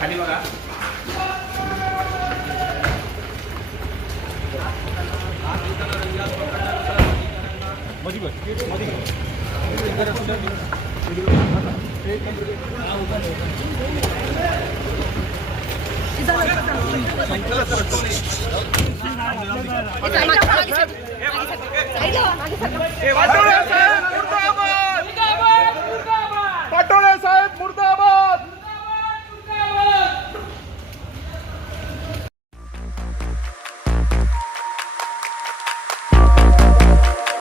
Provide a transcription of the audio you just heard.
खाली बघा खाली बघा. मागे